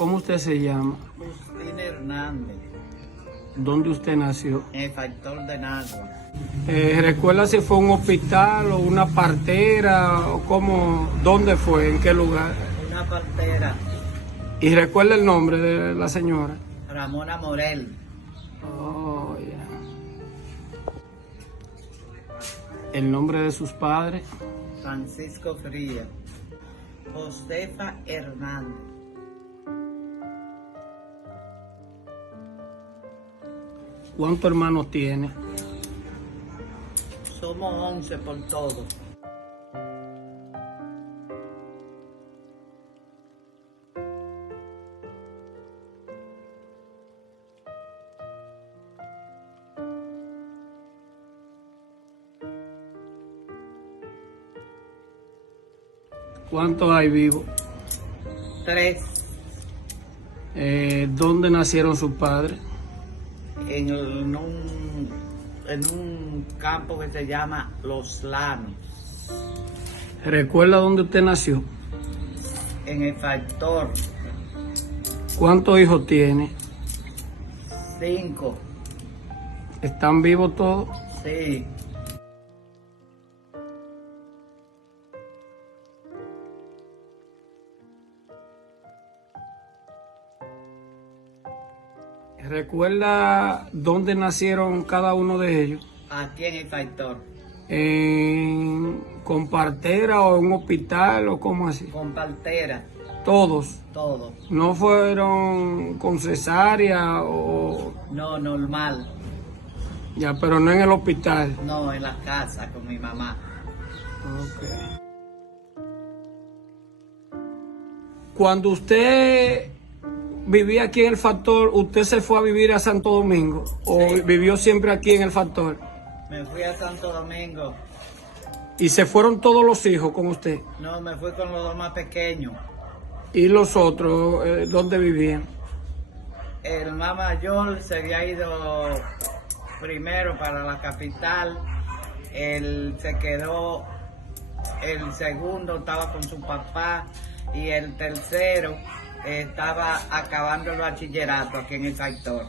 ¿Cómo usted se llama? Justín Hernández, ¿Dónde usted nació? en el factor de Nagua. ¿Recuerda si fue un hospital o una partera o cómo, dónde fue, en qué lugar? Una partera, ¿Y recuerda el nombre de la señora? Ramona Morel. Oh, ya. ¿El nombre de sus padres? Francisco Frías, Josefa Hernández. ¿Cuántos hermanos tiene? Somos 11 por todo. ¿Cuántos hay vivos? 3 ¿Dónde nacieron sus padres? en un campo que se llama Los Lanos, ¿Recuerda dónde usted nació? en el factor. ¿Cuántos hijos tiene? 5, ¿Están vivos todos? sí. ¿Recuerda dónde nacieron cada uno de ellos? Aquí en el factor, ¿Con partera o en un hospital o cómo así? con partera, Todos. todo. ¿No fueron con cesárea o No, normal. ya, pero no en el hospital? No, en la casa con mi mamá. Ok. Cuando usted vivía aquí en el Factor, ¿usted se fue a vivir a Santo Domingo? ¿O Sí. vivió siempre aquí en el Factor? Me fui a Santo Domingo. ¿Y se fueron todos los hijos con usted? No, me fui con los dos más pequeños. ¿Y los otros, dónde vivían? El más mayor se había ido primero para la capital. Él se quedó, el segundo estaba con su papá y el tercero estaba acabando el bachillerato aquí en el sector.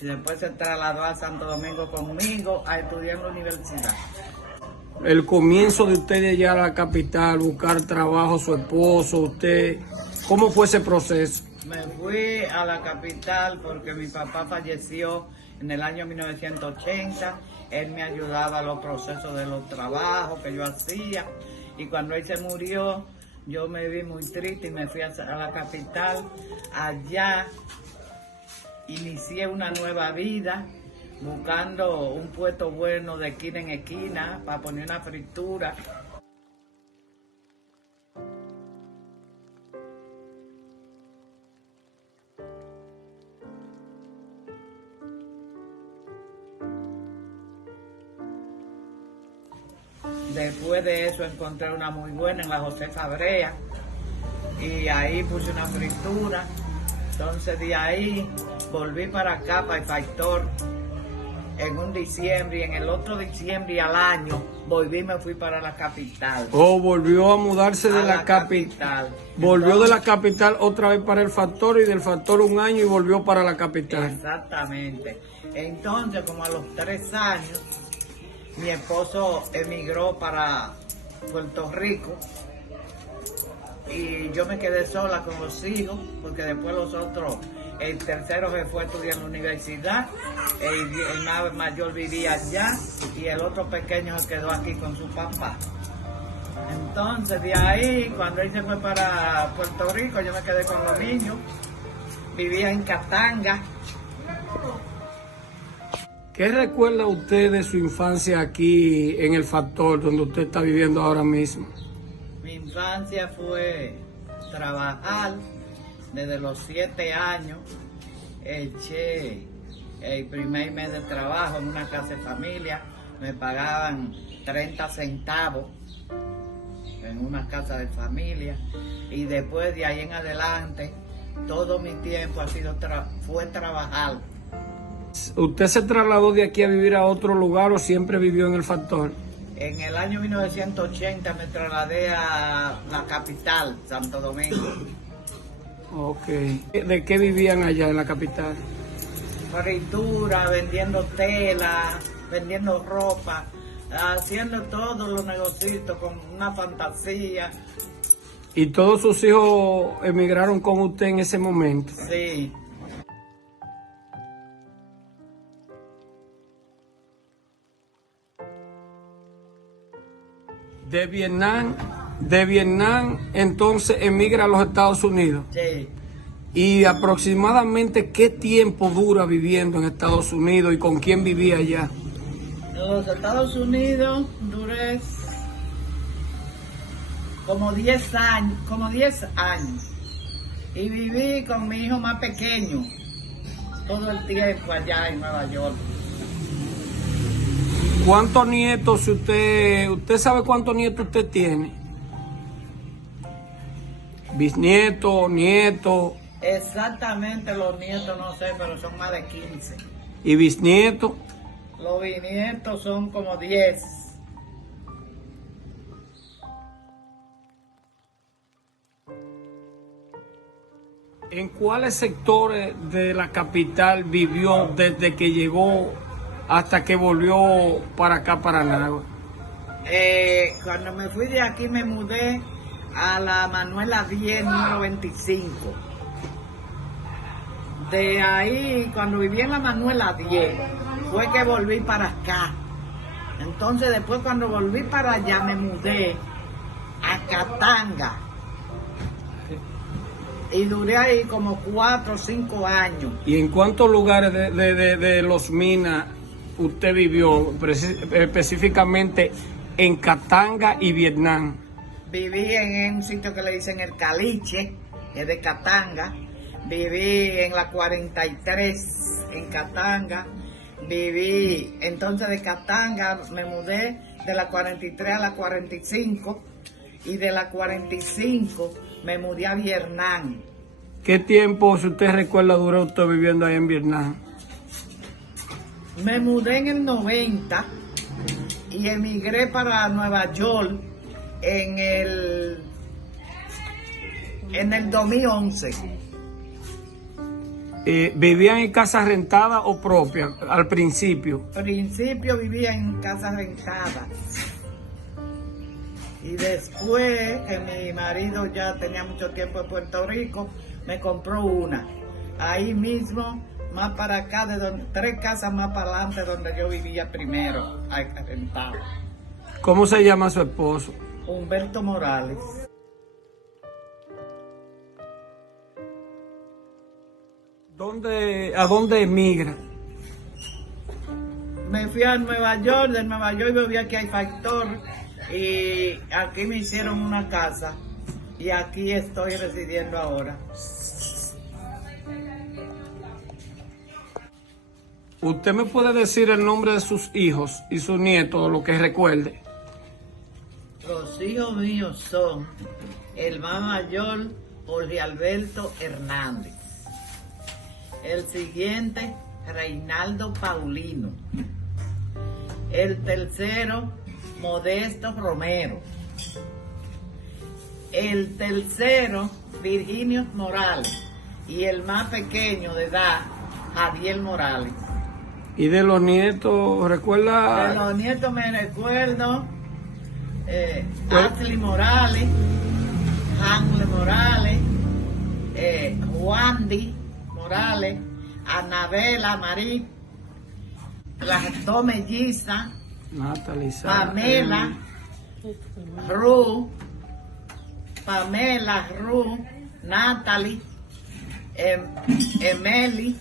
Y después se trasladó a Santo Domingo conmigo a estudiar en la universidad. El comienzo de usted de llegar a la capital, buscar trabajo, su esposo, usted, ¿cómo fue ese proceso? Me fui a la capital porque mi papá falleció en el año 1980. Él me ayudaba a los procesos de los trabajos que yo hacía. Y cuando él se murió, yo me vi muy triste y me fui a la capital. Allá inicié una nueva vida, buscando un puesto bueno de esquina en esquina para poner una fritura. Después de eso encontré una muy buena en la Josefa Brea y ahí puse una fritura. Entonces de ahí volví para acá, para el factor, en un diciembre, y en el otro diciembre al año volví y me fui para la capital. ¿O volvió a mudarse de A la capital? Volvió de Entonces, la capital otra vez para el Factor y del Factor un año y volvió para la capital. exactamente. Entonces, como a los 3 años, mi esposo emigró para Puerto Rico y yo me quedé sola con los hijos, porque después los otros, el tercero se fue a estudiar en la universidad, el más mayor vivía allá y el otro pequeño se quedó aquí con su papá. Entonces de ahí, cuando él se fue para Puerto Rico, yo me quedé con los niños, vivía en Catanga. ¿Qué recuerda usted de su infancia aquí en el Factor, donde usted está viviendo ahora mismo? Mi infancia fue trabajar desde los 7 años. Eché el primer mes de trabajo en una casa de familia. Me pagaban 30 centavos en una casa de familia. Y después de ahí en adelante, todo mi tiempo fue trabajar. ¿Usted se trasladó de aquí a vivir a otro lugar o siempre vivió en el Factor? En el año 1980 me trasladé a la capital, Santo Domingo. Ok. ¿De qué vivían allá en la capital? Fritura, vendiendo tela, vendiendo ropa, haciendo todos los negocios con una fantasía. ¿Y todos sus hijos emigraron con usted en ese momento? Sí. De Vietnam, entonces emigra a los Estados Unidos. Sí. ¿Y aproximadamente qué tiempo dura viviendo en Estados Unidos y con quién vivía allá? En los Estados Unidos duré como 10 años. Y viví con mi hijo más pequeño todo el tiempo allá en Nueva York. ¿Cuántos nietos usted sabe cuántos nietos usted tiene? Bisnietos, nietos Exactamente los nietos no sé, pero son más de 15. y bisnietos. Los bisnietos son como 10. ¿En cuáles sectores de la capital vivió desde que llegó hasta que volvió para acá, para Nagua? Cuando me fui de aquí me mudé a la Manuela 10, número 25. De ahí, cuando viví en la Manuela 10, fue que volví para acá. Entonces después cuando volví para allá me mudé a Catanga. Y duré ahí como 4 o 5 años. ¿Y en cuántos lugares de Los Minas usted vivió, específicamente en Katanga y Vietnam? Viví en un sitio que le dicen El Caliche, que es de Katanga. Viví en la 43 en Katanga. Viví, entonces de Katanga me mudé de la 43 a la 45 y de la 45 me mudé a Vietnam. ¿Qué tiempo, si usted recuerda, duró usted viviendo ahí en Vietnam? Me mudé en el 90 y emigré para Nueva York en el 2011. ¿Vivían en casas rentadas o propias al principio? Al principio vivía en casas rentadas. Y después que mi marido ya tenía mucho tiempo en Puerto Rico, me compró una. Ahí mismo, más para acá, 3 casas más para adelante donde yo vivía primero, rentado. ¿Cómo se llama su esposo? Humberto Morales. ¿A dónde emigra? Me fui a Nueva York, de Nueva York viví aquí a Factor y aquí me hicieron una casa y aquí estoy residiendo ahora. ¿Usted me puede decir el nombre de sus hijos y sus nietos, lo que recuerde? Los hijos míos son el más mayor, Jorge Alberto Hernández. El siguiente, Reinaldo Paulino. El tercero, Modesto Romero. El tercero, Virginio Morales. Y el más pequeño de edad, Javier Morales. ¿Y de los nietos, recuerda? De los nietos me recuerdo Ashley Morales, Hanle Morales, Wandy Morales, Anabela Marí, las 2 mellizas, Natalie, Pamela, Ru, Natalie, Emily,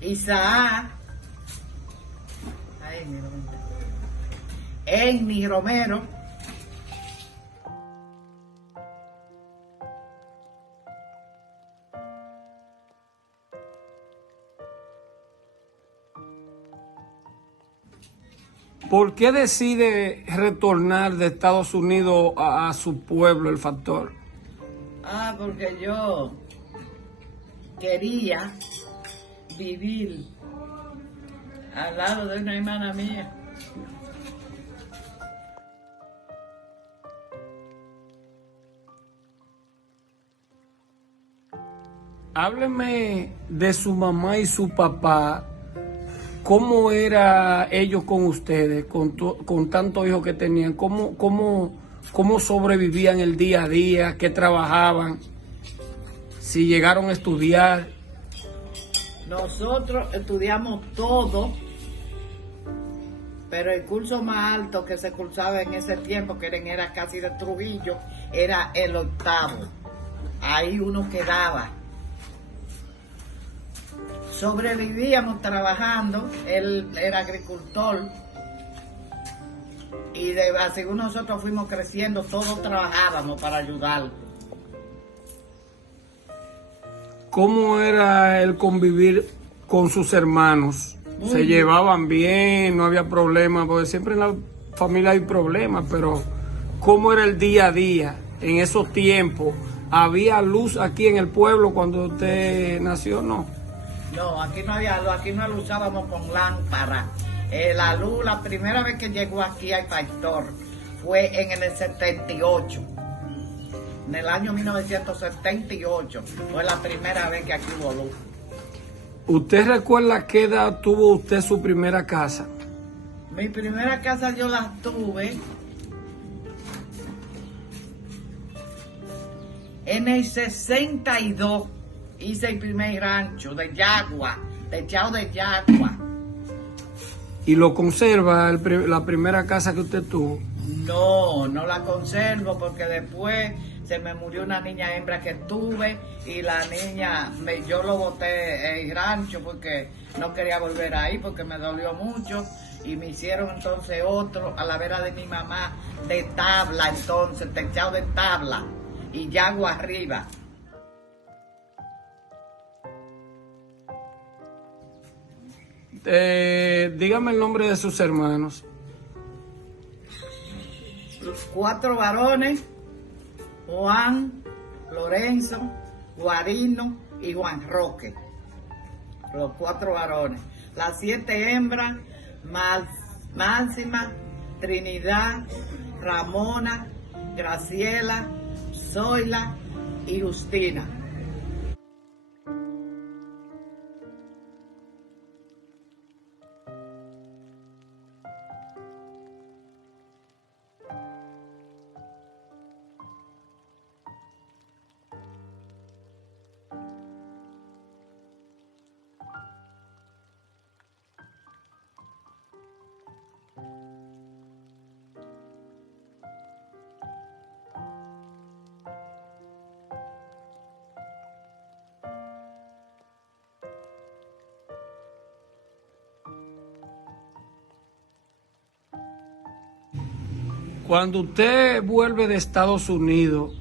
Isaac, Amy Romero. ¿Por qué decide retornar de Estados Unidos a su pueblo, el Factor? Porque yo quería vivir al lado de una hermana mía. Hábleme de su mamá y su papá. ¿Cómo era ellos con ustedes, con tantos hijos que tenían? ¿Cómo sobrevivían el día a día? ¿Qué trabajaban? Si llegaron a estudiar. Nosotros estudiamos todo, pero el curso más alto que se cursaba en ese tiempo, que era casi de Trujillo, era el 8º. Ahí uno quedaba. Sobrevivíamos trabajando, él era agricultor y según nosotros fuimos creciendo, todos trabajábamos para ayudarlo. ¿Cómo era el convivir con sus hermanos? ¿Se llevaban bien? ¿No había problemas? Porque siempre en la familia hay problemas, pero ¿cómo era el día a día en esos tiempos? ¿Había luz aquí en el pueblo cuando usted nació? No. No, aquí no había luz, aquí no la usábamos con lámpara. La luz, la primera vez que llegó aquí al Pastor fue en el 78. En el año 1978 fue la primera vez que aquí hubo luz. ¿Usted recuerda qué edad tuvo usted su primera casa? Mi primera casa yo la tuve en el 62. Hice el primer rancho de yagua, techado de yagua. ¿Y lo conserva la primera casa que usted tuvo? No, no la conservo porque después se me murió una niña hembra que tuve y la niña, yo lo boté el rancho porque no quería volver ahí porque me dolió mucho y me hicieron entonces otro a la vera de mi mamá de tabla, entonces techado de tabla y yagua arriba. Dígame el nombre de sus hermanos. 4 varones, Juan, Lorenzo, Guarino y Juan Roque. Los 4 varones. Las 7 hembras, Máxima, Trinidad, Ramona, Graciela, Zoila y Justina. Cuando usted vuelve de Estados Unidos,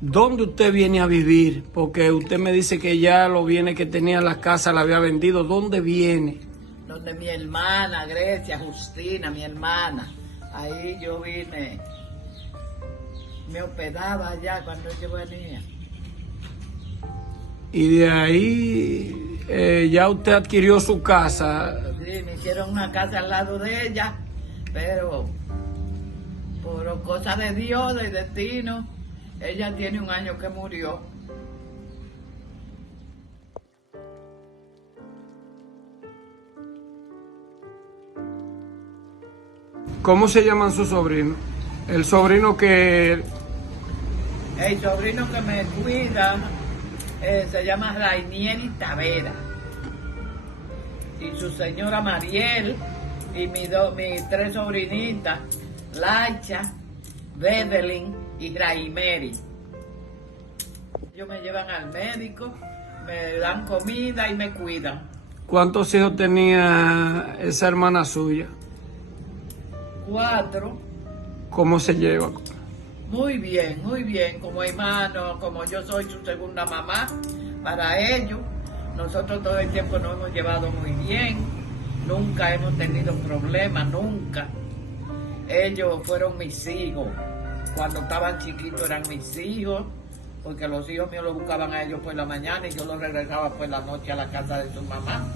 ¿dónde usted viene a vivir? Porque usted me dice que ya lo viene, que tenía la casa, la había vendido. ¿Dónde viene? Donde mi hermana, Grecia, Justina, mi hermana. Ahí yo vine. Me hospedaba allá cuando yo venía. Y de ahí ya usted adquirió su casa. Sí, me hicieron una casa al lado de ella, pero por cosa de Dios, de destino, ella tiene 1 año que murió. ¿Cómo se llaman sus sobrinos? El sobrino que... El sobrino que me cuida se llama Rainieri Tavera. Y su señora Mariel y mis 3 sobrinitas, Lacha, Bedelin y Raimeri. Ellos me llevan al médico, me dan comida y me cuidan. ¿Cuántos hijos tenía esa hermana suya? 4. ¿Cómo se lleva? Muy bien, como hermano, como yo soy su segunda mamá para ellos. Nosotros todo el tiempo nos hemos llevado muy bien, nunca hemos tenido problemas, nunca. Ellos fueron mis hijos, cuando estaban chiquitos eran mis hijos, porque los hijos míos los buscaban a ellos por la mañana y yo los regresaba por la noche a la casa de su mamá.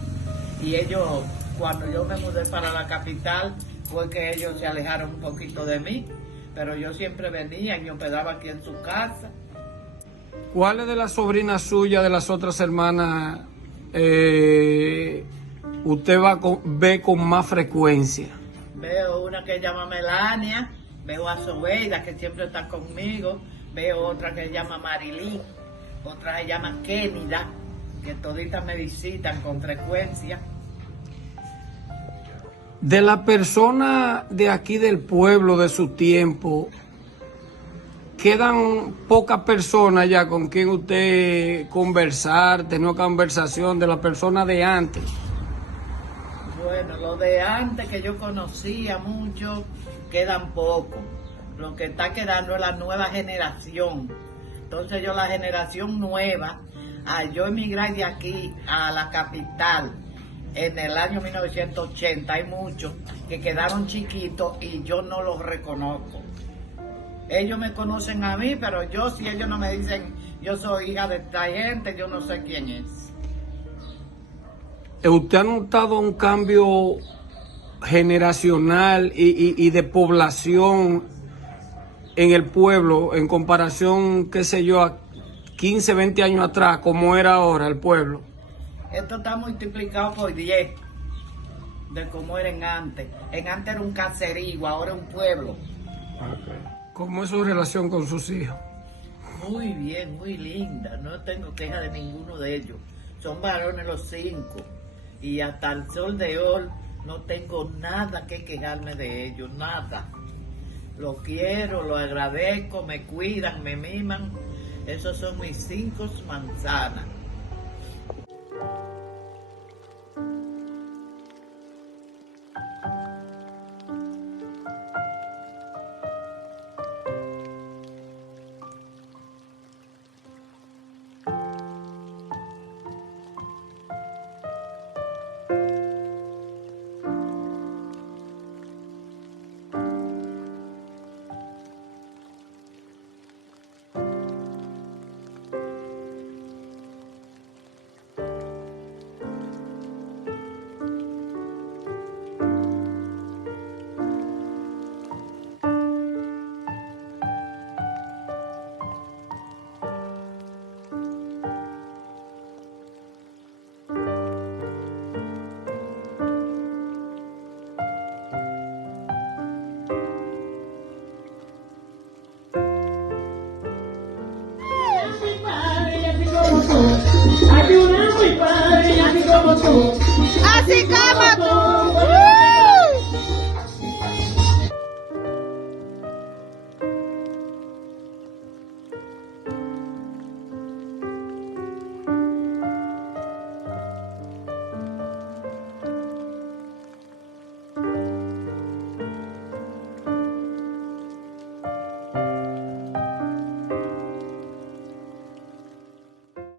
Y ellos, cuando yo me mudé para la capital, fue que ellos se alejaron un poquito de mí, pero yo siempre venía y me hospedaba aquí en su casa. ¿Cuáles de las sobrinas suyas, de las otras hermanas, usted ve con más frecuencia? Veo una que se llama Melania, veo a Sobeida, que siempre está conmigo, veo otra que se llama Marilyn, otra se llama Kennida, que toditas me visitan con frecuencia. De la persona de aquí del pueblo, de su tiempo, quedan pocas personas ya con quien usted conversar, tener una conversación de la persona de antes. Bueno, lo de antes que yo conocía mucho, quedan pocos. Lo que está quedando es la nueva generación. Entonces yo, la generación nueva, yo emigré de aquí a la capital en el año 1980, hay muchos que quedaron chiquitos y yo no los reconozco. Ellos me conocen a mí, pero yo, si ellos no me dicen yo soy hija de esta gente, yo no sé quién es. ¿Usted ha notado un cambio generacional y de población en el pueblo en comparación, qué sé yo, a 15, 20 años atrás, como era ahora el pueblo? Esto está multiplicado por 10 de cómo era en antes. En antes era un caserío, ahora es un pueblo. ¿Cómo es su relación con sus hijos? Muy bien, muy linda. No tengo queja de ninguno de ellos. Son varones los 5. Y hasta el sol de hoy no tengo nada que quejarme de ellos, nada. Los quiero, los agradezco, me cuidan, me miman. Esos son mis 5 manzanas. Ayúdame, Padre, así como tú. Así como